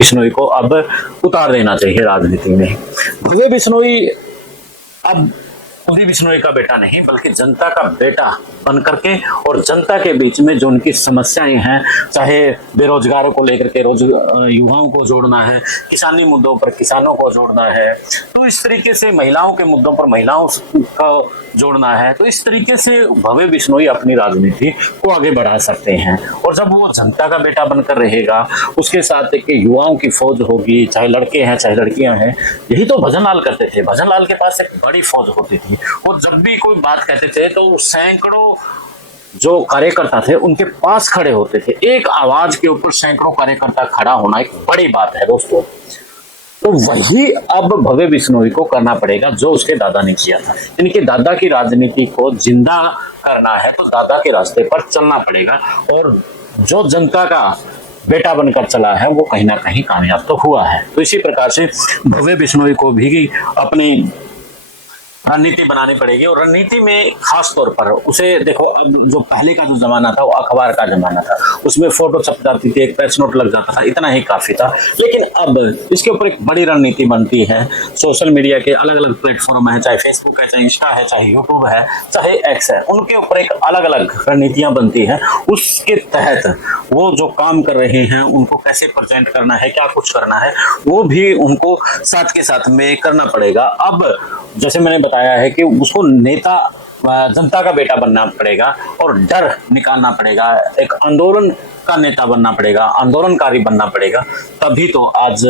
बिश्नोई को अब उतार देना चाहिए राजनीति में। भव्य बिश्नोई अब कुलदीप बिश्नोई का बेटा नहीं बल्कि जनता का बेटा बन करके और जनता के बीच में जो उनकी समस्याएं हैं, चाहे बेरोजगारों को लेकर के युवाओं को जोड़ना है, किसानी मुद्दों पर किसानों को जोड़ना है, तो इस तरीके से महिलाओं के मुद्दों पर महिलाओं को जोड़ना है, तो इस तरीके से भव्य बिश्नोई अपनी राजनीति को आगे बढ़ा सकते हैं। और जब वो जनता का बेटा बनकर रहेगा, उसके साथ एक युवाओं की फौज होगी, चाहे लड़के हैं चाहे लड़कियां हैं। यही तो भजन लाल करते थे। भजन लाल के पास एक बड़ी फौज होती थी। वो जब भी कोई बात कहते थे तो सैकड़ों जो कार्यकर्ता थे उनके पास खड़े होते थे। एक आवाज के ऊपर सैकड़ों कार्यकर्ता खड़ा होना एक बड़ी बात है दोस्तों। तो वही अब भव्य बिश्नोई को करना पड़ेगा जो उसके दादा ने किया था। इनके दादा की राजनीति को जिंदा करना है तो दादा के रास्ते पर चलना पड़ेगा। और जो जनता का बेटा बनकर चला है वो कहीं ना कहीं कामयाब तो हुआ है। तो इसी प्रकार से भव्य बिश्नोई को भी अपनी रणनीति बनानी पड़ेगी। और रणनीति में खास तौर पर उसे देखो, अब जो पहले का जो जमाना था वो अखबार का जमाना था, उसमें फोटो छप जाती थी, एक प्रेस नोट लग जाता था, इतना ही काफी था। लेकिन अब इसके ऊपर एक बड़ी रणनीति बनती है। सोशल मीडिया के अलग अलग प्लेटफॉर्म है, चाहे फेसबुक है, चाहे इंस्टा है, चाहे यूट्यूब है, चाहे एक्स है, उनके ऊपर एक अलग अलग रणनीतियां बनती है। उसके तहत वो जो काम कर रहे हैं उनको कैसे प्रेजेंट करना है, क्या कुछ करना है, वो भी उनको साथ के साथ में करना पड़ेगा। अब जैसे मैंने बताया है कि उसको नेता, जनता का बेटा बनना पड़ेगा और डर निकालना पड़ेगा, एक आंदोलन का नेता बनना पड़ेगा, आंदोलनकारी बनना पड़ेगा। तभी तो आज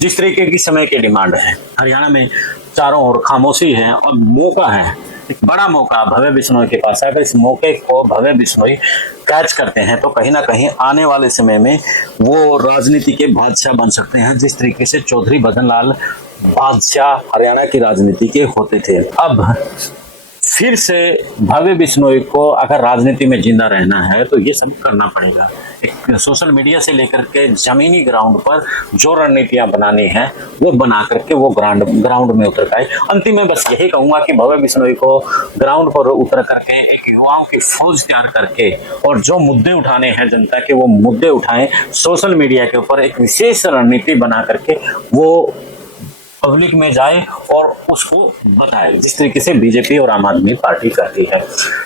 जिस तरीके की समय की डिमांड है, हरियाणा में चारों ओर खामोशी है और मौका है, एक बड़ा मौका भव्य बिश्नोई के पास है। अगर इस मौके को भव्य बिश्नोई कैच करते हैं तो कहीं ना कहीं आने वाले समय में वो राजनीति के बादशाह बन सकते हैं, जिस तरीके से चौधरी भजन लाल बादशाह हरियाणा की राजनीति के होते थे। अब फिर से भव्य बिश्नोई को अगर राजनीति में जिंदा रहना है तो ये सब करना पड़ेगा। एक सोशल मीडिया से लेकर के जमीनी ग्राउंड पर जो रणनीतियां बनानी है वो बना करके वो ग्राउंड में उतर पाए। अंतिम में बस यही कहूंगा कि भव्य बिश्नोई को ग्राउंड पर उतर करके एक युवाओं की फौज तैयार करके और जो मुद्दे उठाने हैं जनता के वो मुद्दे उठाएं, सोशल मीडिया के ऊपर एक विशेष रणनीति बना करके वो पब्लिक में जाए और उसको बताए, जिस तरीके से बीजेपी और आम आदमी पार्टी करती है।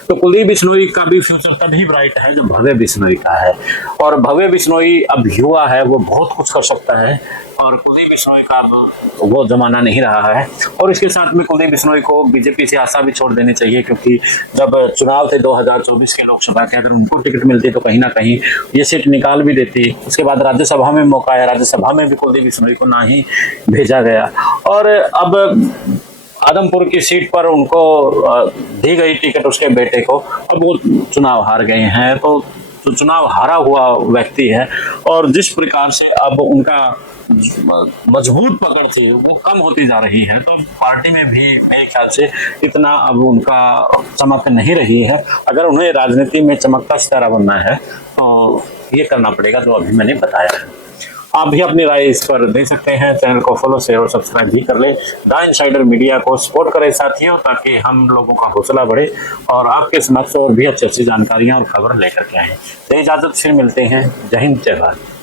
तो कुलदीप बिश्नोई का भी फ्यूचर तभी ब्राइट है जो भव्य बिश्नोई का है। और भव्य बिश्नोई अब युवा है, वो बहुत कुछ कर सकता है और कुलदीप बिश्नोई का अब वो जमाना नहीं रहा है। और इसके साथ में कुलदीप बिश्नोई को बीजेपी से आशा भी छोड़ देनी चाहिए, क्योंकि जब चुनाव थे 2024 के लोकसभा के, अगर उनको टिकट मिलती तो कहीं ना कहीं ये सीट निकाल भी देती। उसके बाद राज्यसभा में मौका है, राज्यसभा में भी कुलदीप बिश्नोई को ना ही भेजा गया। और अब आदमपुर की सीट पर उनको दी गई टिकट उसके बेटे को, अब वो चुनाव हार गए हैं। तो चुनाव हारा हुआ व्यक्ति है और जिस प्रकार से अब उनका मजबूत पकड़ थी वो कम होती जा रही है, तो पार्टी में भी मेरे ख्याल से इतना अब उनका चमक नहीं रही है। अगर उन्हें राजनीति में चमकता सितारा बनना है तो ये करना पड़ेगा जो अभी मैंने बताया है। आप भी अपनी राय इस पर दे सकते हैं। चैनल को फॉलो शेयर और सब्सक्राइब भी कर ले। द इनसाइडर मीडिया को सपोर्ट करें साथियों, ताकि हम लोगों का हौसला बढ़े और आपके समक्ष और भी अच्छी अच्छी जानकारियां और खबर लेकर के आए। तो इजाजत, फिर मिलते हैं। जय हिंद, जय भारत।